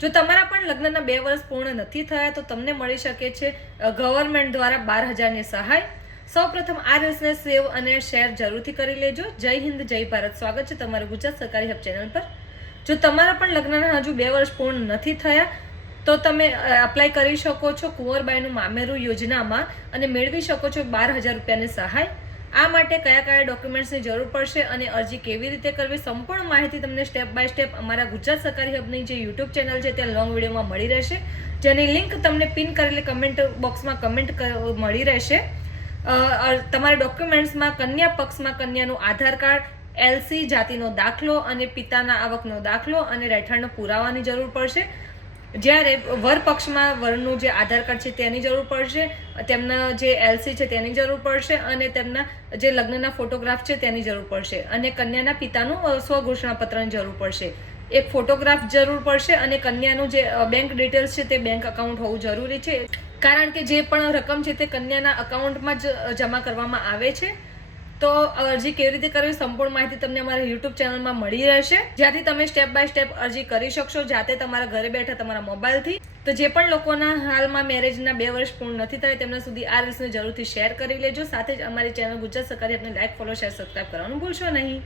જો તમારા પણ લગ્નના 2 વર્ષ પૂર્ણ નથી થયા તો તમને મળી શકે છે ગવર્મેન્ટ દ્વારા 12,000ની સહાય. સૌપ્રથમ આ રીલ્સને સેવ અને શેર જરૂરથી કરી લેજો. જય હિન્દ, જય ભારત. સ્વાગત છે તમારું ગુજરાત સરકારી હબ ચેનલ પર. જો તમારા પણ લગ્નના હજુ 2 વર્ષ પૂર્ણ નથી થયા તો તમે એપ્લાય કરી શકો છો કુંવરબાઈનું મામેરું યોજનામાં અને મેળવી શકો છો 12,000 રૂપિયાની સહાય. આ માટે કયા કયા ડોક્યુમેન્ટ્સની જરૂર પડશે અને અરજી કેવી રીતે કરવી, સંપૂર્ણ માહિતી તમને સ્ટેપ બાય સ્ટેપ અમારા ગુજરાત સરકારી હબની જે યુટ્યુબ ચેનલ છે ત્યાં લોંગ વિડીયોમાં મળી રહેશે, જેની લિંક તમને પિન કરેલી કમેન્ટ બોક્સમાં મળી રહેશે. તમારા ડોક્યુમેન્ટ્સમાં કન્યા પક્ષમાં કન્યાનું આધાર કાર્ડ, એલસી, જાતિનો દાખલો અને પિતાના આવકનો દાખલો અને રહેઠાણનો પુરાવાની જરૂર પડશે. જ્યારે વર પક્ષમાં વરનું જે આધાર કાર્ડ છે તેની જરૂર પડશે, તેમના જે એલસી છે તેની જરૂર પડશે અને તેમના જે લગ્નના ફોટોગ્રાફ છે તેની જરૂર પડશે અને કન્યાના પિતાનું સ્વઘોષણાપત્રની જરૂર પડશે. એક ફોટોગ્રાફ જરૂર પડશે અને કન્યાનું જે બેંક ડિટેલ્સ છે તે બેંક અકાઉન્ટ હોવું જરૂરી છે, કારણ કે જે પણ રકમ છે તે કન્યાના અકાઉન્ટમાં જ જમા કરવામાં આવે છે. તો અરજી કેવી રીતે કરવી સંપૂર્ણ માહિતી તમને અમારા યુટ્યુબ ચેનલમાં મળી રહેશે, જ્યાંથી તમે સ્ટેપ બાય સ્ટેપ અરજી કરી શકશો જાતે તમારા ઘરે બેઠા તમારા મોબાઈલથી. તો જે પણ લોકોના હાલમાં મેરેજના 2 વર્ષ પૂર્ણ નથી થયા તેમના સુધી આ રીલ્સને જરૂરથી શેર કરી લેજો. સાથે જ અમારી ચેનલ ગુજરાત સરકારી હબને લાઈક, ફોલો, શેર, સબસ્ક્રાઈબ કરવાનું ભૂલશો નહીં.